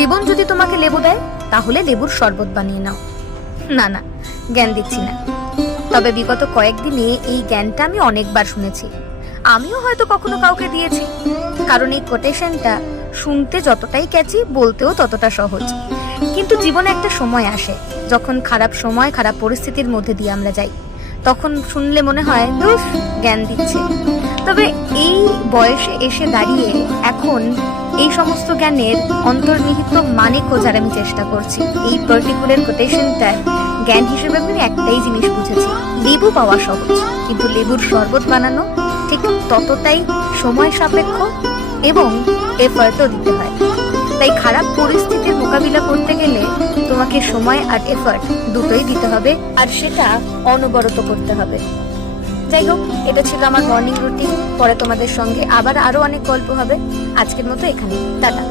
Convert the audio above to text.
জীবন যদি তোমাকে লেবু দেয় তাহলে লেবুর শরবত বানিয়ে নাও। না না, জ্ঞান দিচ্ছি না। তবে বিগত কয়েকদিনে এই জ্ঞানটা আমি অনেকবার শুনেছি, আমিও হয়তো কখনো কাউকে দিয়েছি। কারণ এই কোটেশনটা শুনতে যতটাই ক্যাচি, বলতেও ততটা সহজ। কিন্তু জীবনে একটা সময় আসে যখন খারাপ সময়, খারাপ পরিস্থিতির মধ্যে দিয়ে আমরা যাই, তখন শুনলে মনে হয় দোষ, জ্ঞান দিচ্ছে। তবে এই বয়সে এসে দাঁড়িয়ে এখন এই সমস্ত জ্ঞানের অন্তর্নিহিত মানে খোঁজার আমি চেষ্টা করছি। এই পার্টিকুলার কোটেশনটার জ্ঞান হিসেবে আমি একটাই জিনিস বুঝেছি, লেবু পাওয়া সহজ, কিন্তু লেবুর শরবত বানানো ঠিক ততটাই সময় সাপেক্ষ এবং এফার্টও দিতে হয়। তাই খারাপ পরিস্থিতির মোকাবিলা করতে গেলে তোমাকে সময় আর এফার্ট দুটোই দিতে হবে, আর সেটা অনবরত করতে হবে। যাই হোক, এটা ছিল আমার মর্নিং রুটিন। পরে তোমাদের সঙ্গে আবার আরো অনেক গল্প হবে। আজকের মতো এখানে, টাটা।